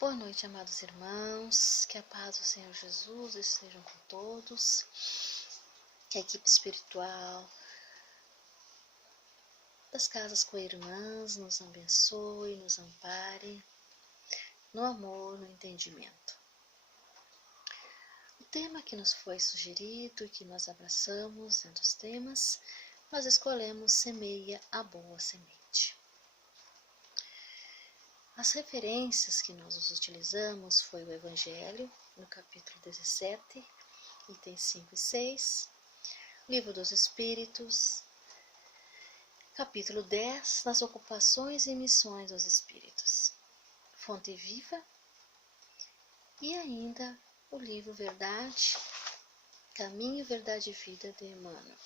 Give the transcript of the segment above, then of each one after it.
Boa noite, amados irmãos, que a paz do Senhor Jesus esteja com todos, que a equipe espiritual das casas co-irmãs nos abençoe, nos ampare, no amor, no entendimento. O tema que nos foi sugerido e que nós abraçamos entre os temas, nós escolhemos Semeia a Boa Semente. As referências que nós utilizamos foi o Evangelho, no capítulo 17, itens 5 e 6, Livro dos Espíritos, capítulo 10, nas ocupações e missões dos Espíritos, Fonte Viva, e ainda o livro Verdade, Caminho, Verdade e Vida de Emmanuel,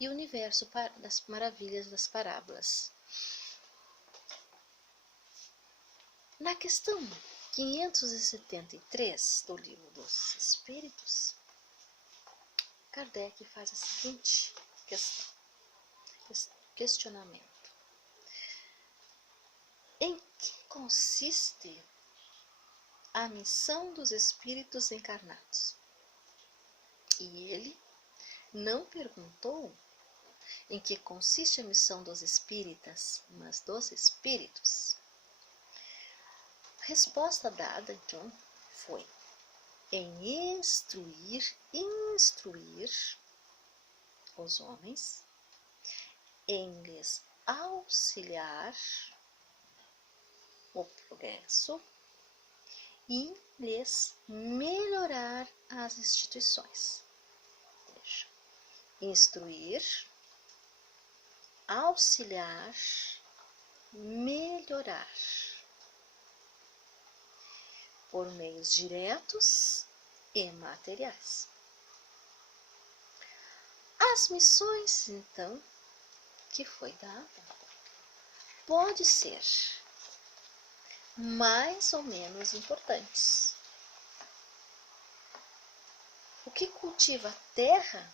e o Universo das Maravilhas das Parábolas. Na questão 573 do Livro dos Espíritos, Kardec faz a seguinte questionamento: em que consiste a missão dos espíritos encarnados? E ele não perguntou em que consiste a missão dos espíritas, mas dos espíritos. A resposta dada, então, foi em instruir os homens, em lhes auxiliar o progresso e em lhes melhorar as instituições. Veja, instruir, auxiliar, melhorar, por meios diretos e materiais. As missões, então, que foi dada, pode ser mais ou menos importantes. O que cultiva a terra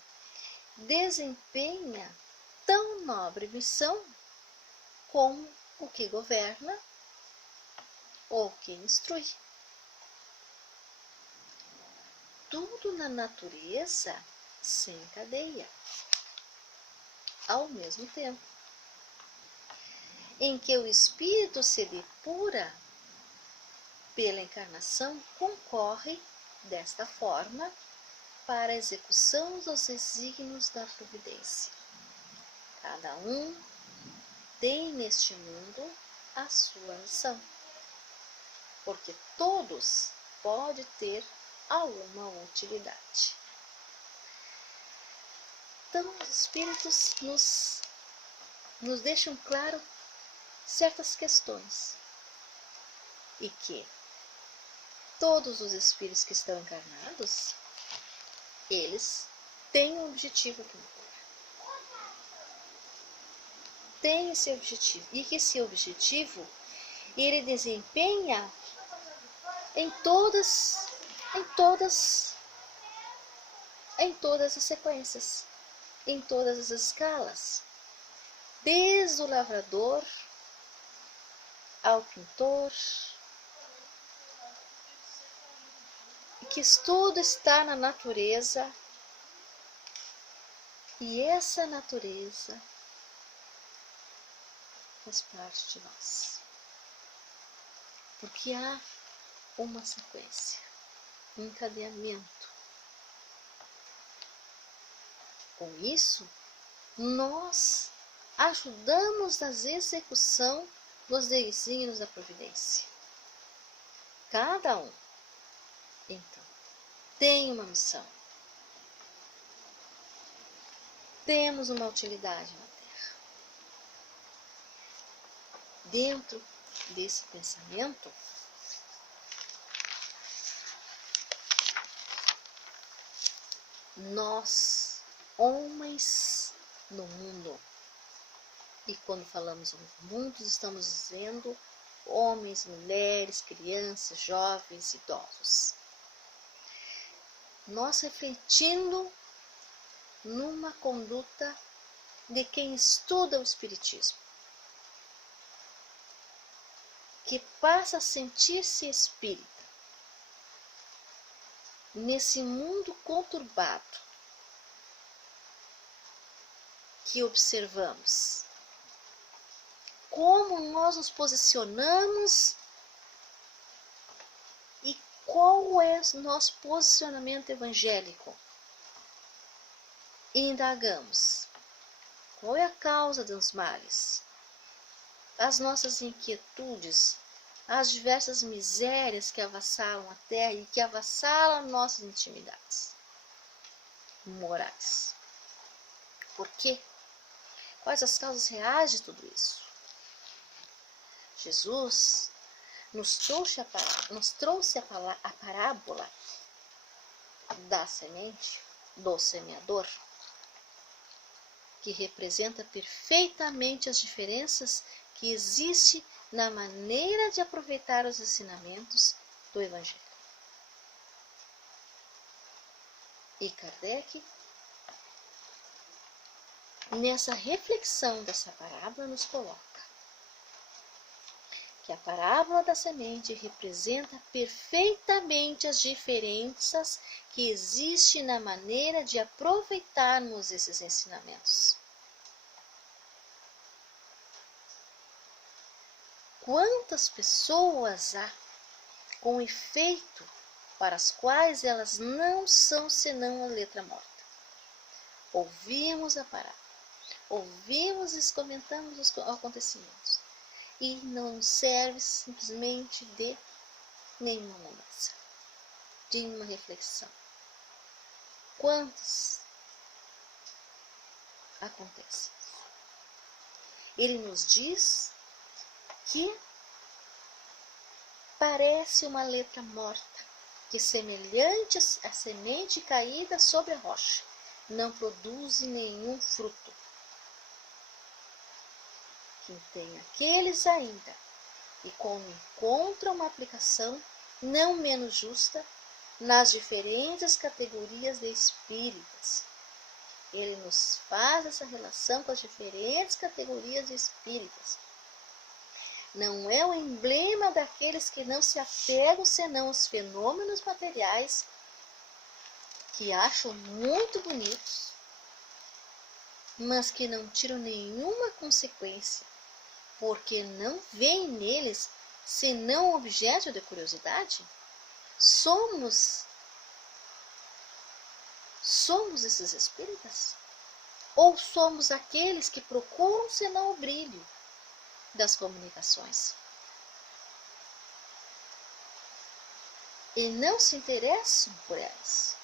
desempenha tão nobre missão como o que governa ou o que instrui. Tudo na natureza se encadeia ao mesmo tempo, em que o espírito se depura pela encarnação, concorre desta forma para a execução dos desígnios da providência. Cada um tem neste mundo a sua missão, porque todos podem ter alguma utilidade. Então, os espíritos nos deixam claro certas questões, e que todos os espíritos que estão encarnados, eles têm um objetivo aqui na Terra. Tem esse objetivo, e que esse objetivo ele desempenha em todas as sequências, em todas as escalas, desde o lavrador ao pintor, que tudo está na natureza, e essa natureza faz parte de nós, porque há uma sequência, um encadeamento. Com isso, nós ajudamos na execução dos desígnios da providência. Cada um, então, tem uma missão. Temos uma utilidade na Terra. Dentro desse pensamento, nós, homens no mundo, e quando falamos mundo, estamos dizendo homens, mulheres, crianças, jovens, idosos. Nós refletindo numa conduta de quem estuda o Espiritismo. que passa a sentir-se espírita nesse mundo conturbado que observamos, como nós nos posicionamos e qual é o nosso posicionamento evangélico. E indagamos qual é a causa dos males, as nossas inquietudes, as diversas misérias que avassalam a terra e que avassalam nossas intimidades morais. Por quê? Quais as causas reais de tudo isso? Jesus nos trouxe a parábola da semente, do semeador, que representa perfeitamente as diferenças que existem na maneira de aproveitar os ensinamentos do Evangelho. E Kardec, nessa reflexão dessa parábola, nos coloca que a parábola da semente representa perfeitamente as diferenças que existem na maneira de aproveitarmos esses ensinamentos. Quantas pessoas há com efeito para as quais elas não são senão a letra morta? Ouvimos a parábola, ouvimos e comentamos os acontecimentos, e não serve simplesmente de nenhuma mudança, de nenhuma reflexão. Quantos acontecem? Ele nos diz que parece uma letra morta, que semelhante à semente caída sobre a rocha, não produz nenhum fruto. Que tem aqueles ainda, e como encontram uma aplicação não menos justa nas diferentes categorias de espíritas. Ele nos faz essa relação com as diferentes categorias de espíritas. Não é o emblema daqueles que não se apegam senão aos fenômenos materiais, que acham muito bonitos, mas que não tiram nenhuma consequência, porque não veem neles senão objeto de curiosidade. Somos esses espíritas? Ou somos aqueles que procuram senão o brilho das comunicações e não se interessam por elas,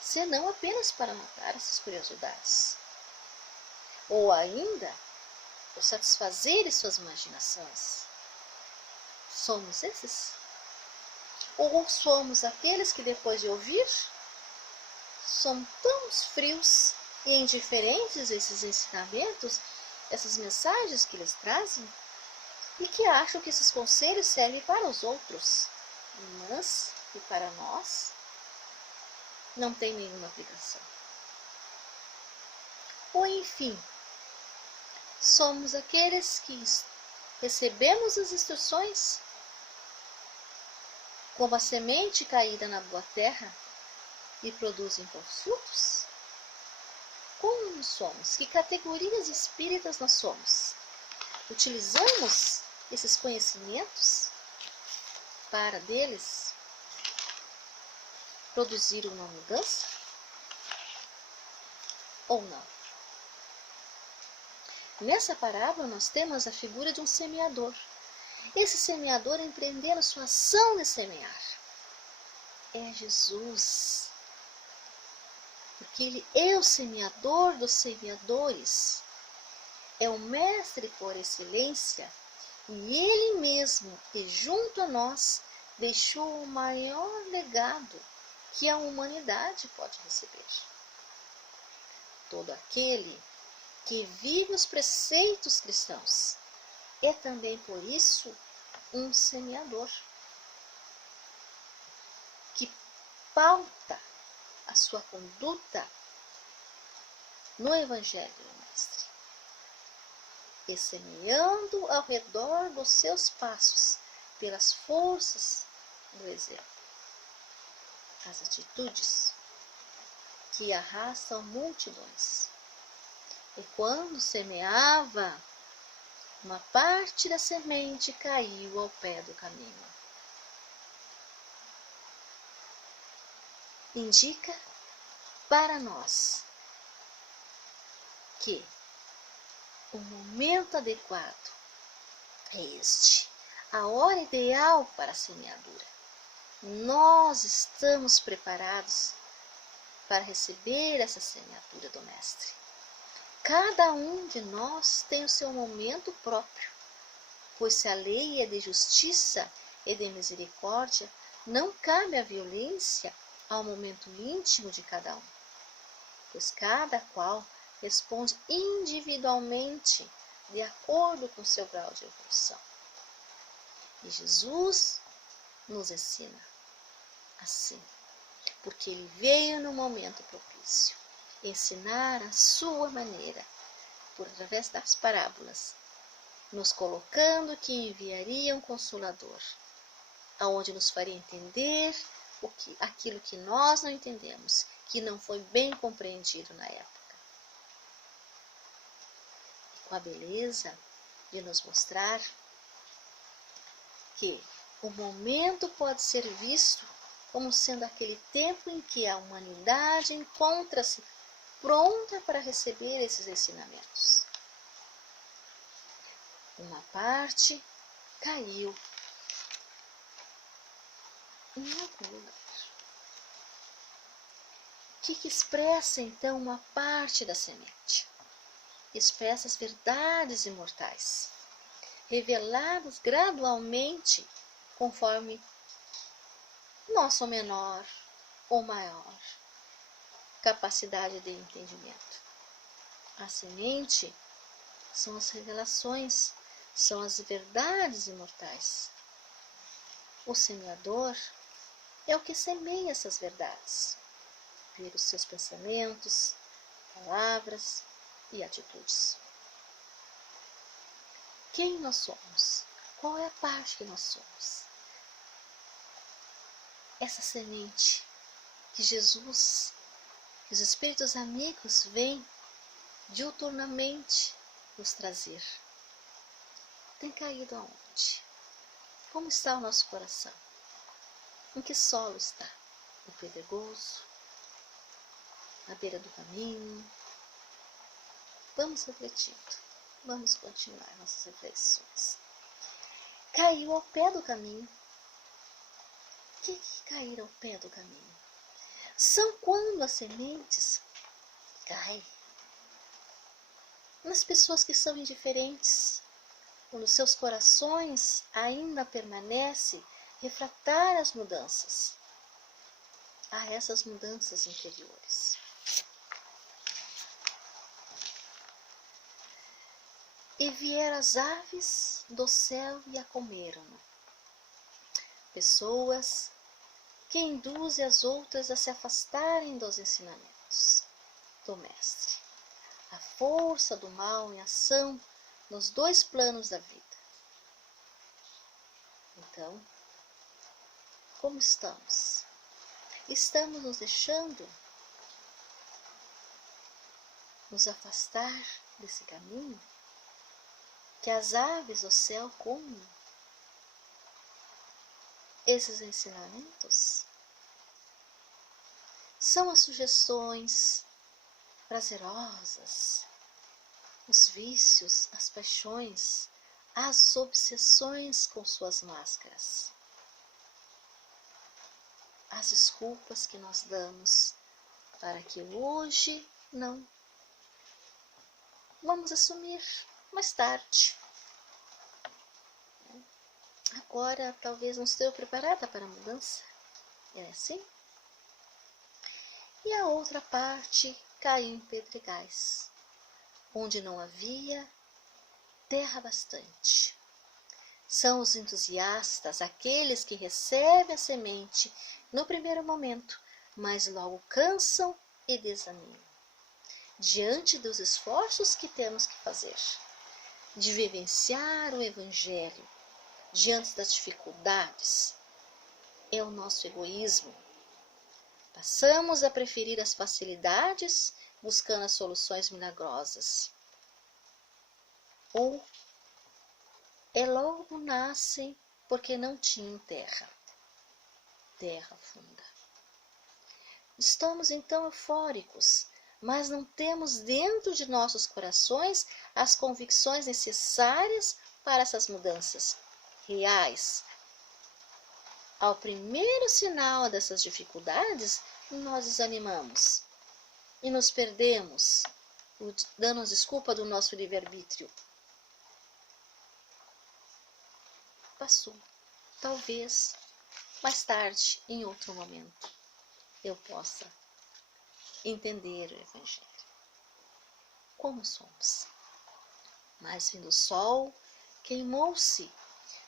senão apenas para matar essas curiosidades, ou ainda por satisfazer suas imaginações? Somos esses? Ou somos aqueles que, depois de ouvir, são tão frios e indiferentes a esses ensinamentos, essas mensagens que eles trazem, e que acham que esses conselhos servem para os outros, mas que para nós não tem nenhuma aplicação? Ou enfim, somos aqueles que recebemos as instruções como a semente caída na boa terra e produzem bons frutos? Como nós somos? Que categorias espíritas nós somos? Utilizamos esses conhecimentos para deles produzir uma mudança ou não? Nessa parábola nós temos a figura de um semeador. Esse semeador empreendendo sua ação de semear é Jesus, porque ele é o semeador dos semeadores, é o mestre por excelência, e ele mesmo, e junto a nós, deixou o maior legado que a humanidade pode receber. Todo aquele que vive os preceitos cristãos é também, por isso, um semeador que pauta a sua conduta no Evangelho do Mestre. e semeando ao redor dos seus passos pelas forças do exemplo. As atitudes que arrastam multidões. E quando semeava, uma parte da semente caiu ao pé do caminho. Indica para nós que o momento adequado é este, a hora ideal para a semeadura. Nós estamos preparados para receber essa semeadura do Mestre. Cada um de nós tem o seu momento próprio, pois se a lei é de justiça e de misericórdia, não cabe a violência ao momento íntimo de cada um, pois cada qual responde individualmente de acordo com seu grau de evolução. E Jesus nos ensina assim, porque ele veio no momento propício ensinar a sua maneira, por através das parábolas, nos colocando que enviaria um Consolador, aonde nos faria entender aquilo que nós não entendemos, que não foi bem compreendido na época. E com a beleza de nos mostrar que o momento pode ser visto como sendo aquele tempo em que a humanidade encontra-se pronta para receber esses ensinamentos. Uma parte caiu em algum lugar. O que expressa então uma parte da semente? Expressa as verdades imortais, reveladas gradualmente conforme nosso menor ou maior capacidade de entendimento. A semente são as revelações, são as verdades imortais. O semeador é o que semeia essas verdades, pelos seus pensamentos, palavras e atitudes. Quem nós somos? Qual é a parte que nós somos? Essa semente que Jesus, que os Espíritos amigos vêm diuturnamente nos trazer, tem caído aonde? Como está o nosso coração? Em que solo está? No pedregoso? Na beira do caminho? Vamos refletindo, vamos continuar nossas reflexões. Caiu ao pé do caminho. O que cair ao pé do caminho? São quando as sementes caem nas pessoas que são indiferentes, quando seus corações ainda permanecem refratários às mudanças, a essas mudanças interiores. E vieram as aves do céu e a comeram. Pessoas que induzem as outras a se afastarem dos ensinamentos do Mestre. A força do mal em ação nos dois planos da vida. Então, como estamos? Estamos nos deixando nos afastar desse caminho que as aves do céu comem? Esses ensinamentos são as sugestões prazerosas, os vícios, as paixões, as obsessões com suas máscaras, as desculpas que nós damos para que hoje não vamos assumir mais tarde. Agora talvez não esteja preparada para a mudança. É assim? E a outra parte caiu em pedregais, onde não havia terra bastante. São os entusiastas, aqueles que recebem a semente no primeiro momento, mas logo cansam e desanimam diante dos esforços que temos que fazer. de vivenciar o Evangelho diante das dificuldades é o nosso egoísmo. Passamos a preferir as facilidades buscando as soluções milagrosas. Ou logo nascem porque não tinham terra funda. Estamos então eufóricos, mas não temos dentro de nossos corações as convicções necessárias para essas mudanças reais. Ao primeiro sinal dessas dificuldades, nós desanimamos e nos perdemos, dando desculpa do nosso livre-arbítrio. Passou. Talvez mais tarde, em outro momento, eu possa entender o Evangelho. Como somos? Mas vindo o sol, queimou-se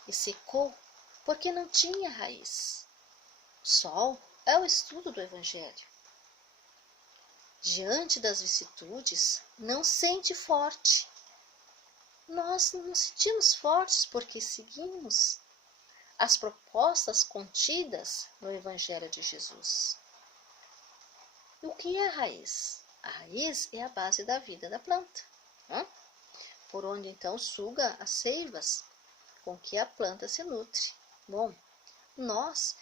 e secou, porque não tinha raiz. O sol é o estudo do Evangelho. Diante das vicissitudes, não sente forte. Nós não nos sentimos fortes porque seguimos as propostas contidas no Evangelho de Jesus. E o que é a raiz? A raiz é a base da vida da planta, né? Por onde então suga as seivas com que a planta se nutre. Bom, nós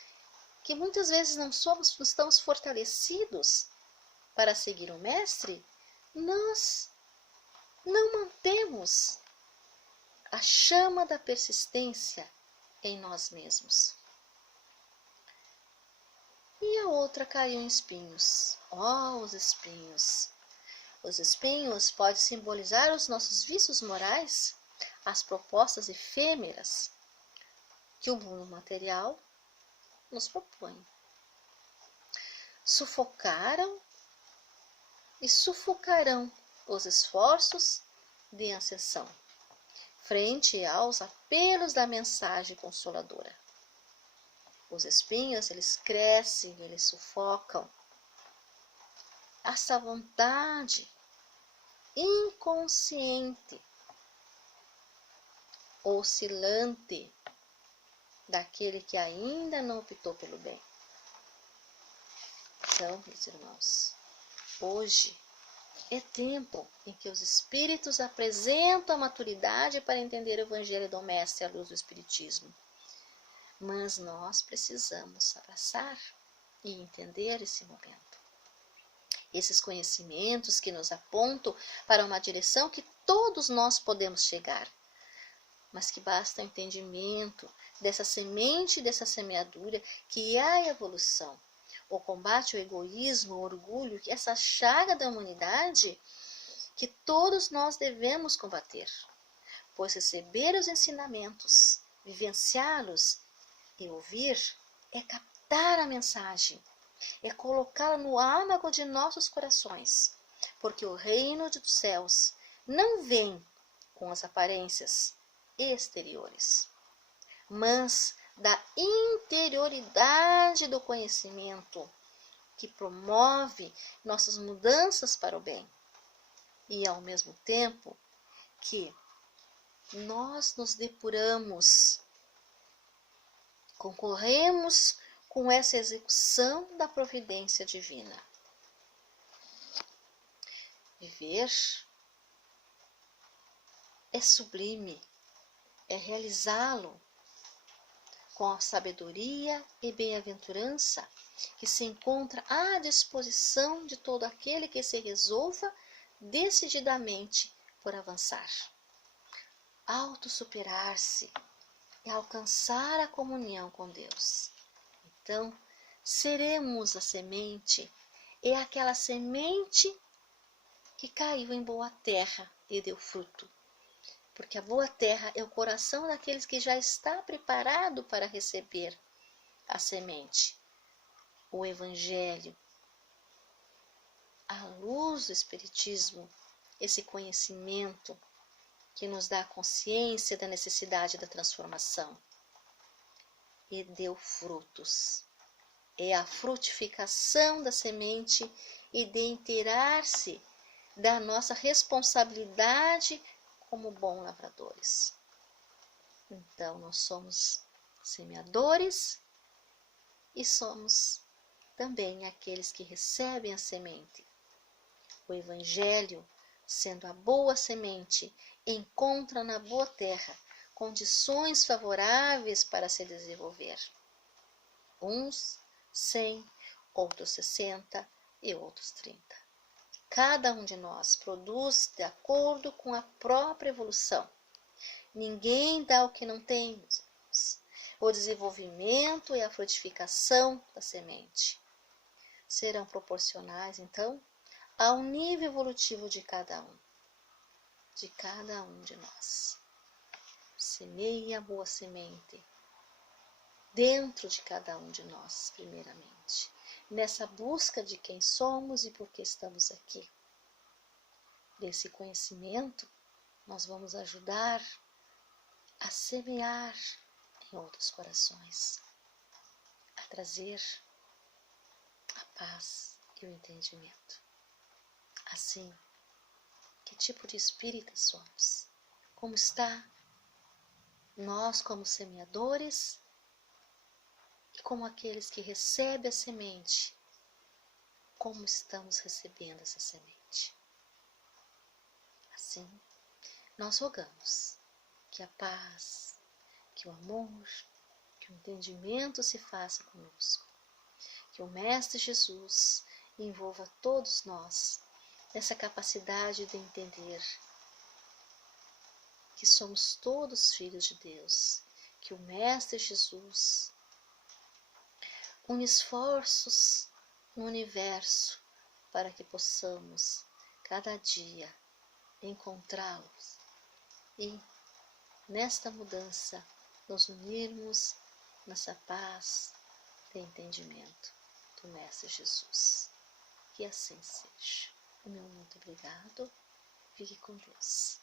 que muitas vezes não estamos fortalecidos para seguir o Mestre, nós não mantemos a chama da persistência em nós mesmos. E a outra caiu em espinhos. Os espinhos! Os espinhos podem simbolizar os nossos vícios morais, as propostas efêmeras que o mundo material nos propõe. Sufocaram e sufocarão os esforços de ascensão, frente aos apelos da mensagem consoladora. Os espinhos, eles crescem, eles sufocam. Essa vontade inconsciente, oscilante, daquele que ainda não optou pelo bem. Então, meus irmãos, hoje é tempo em que os espíritos apresentam a maturidade para entender o Evangelho do Mestre à luz do Espiritismo. Mas nós precisamos abraçar e entender esse momento. Esses conhecimentos que nos apontam para uma direção que todos nós podemos chegar, mas que basta o entendimento dessa semente, dessa semeadura, que é a evolução, o combate ao egoísmo, ao orgulho, que essa chaga da humanidade que todos nós devemos combater, pois receber os ensinamentos, vivenciá-los e ouvir é captar a mensagem, é colocá-la no âmago de nossos corações, porque o reino dos céus não vem com as aparências exteriores, mas da interioridade do conhecimento que promove nossas mudanças para o bem e ao mesmo tempo que nós nos depuramos, concorremos com essa execução da providência divina. Viver é sublime, é realizá-lo com a sabedoria e bem-aventurança que se encontra à disposição de todo aquele que se resolva decididamente por avançar. Autossuperar-se e alcançar a comunhão com Deus. Então, seremos a semente, é aquela semente que caiu em boa terra e deu fruto. Porque a boa terra é o coração daqueles que já está preparado para receber a semente, o Evangelho, a luz do Espiritismo, esse conhecimento que nos dá a consciência da necessidade da transformação. E deu frutos. É a frutificação da semente e de inteirar-se da nossa responsabilidade como bons lavradores. Então, nós somos semeadores e somos também aqueles que recebem a semente. O Evangelho, sendo a boa semente, encontra na boa terra condições favoráveis para se desenvolver. Uns 100, outros 60 e outros 30. Cada um de nós produz de acordo com a própria evolução. Ninguém dá o que não tem, meus irmãos. O desenvolvimento e a frutificação da semente serão proporcionais, então, ao nível evolutivo de cada um de nós. Semeie a boa semente dentro de cada um de nós, primeiramente, nessa busca de quem somos e por que estamos aqui. Desse conhecimento, nós vamos ajudar a semear em outros corações, a trazer a paz e o entendimento. Assim, que tipo de espírita somos? Como está nós como semeadores e como aqueles que recebem a semente? Como estamos recebendo essa semente? Assim, nós rogamos que a paz, que o amor, que o entendimento se faça conosco, que o Mestre Jesus envolva todos nós nessa capacidade de entender que somos todos filhos de Deus, que o Mestre Jesus une esforços no universo para que possamos cada dia encontrá-los e nesta mudança nos unirmos nessa paz de entendimento do Mestre Jesus. Que assim seja. O meu muito obrigado. Fique com Deus.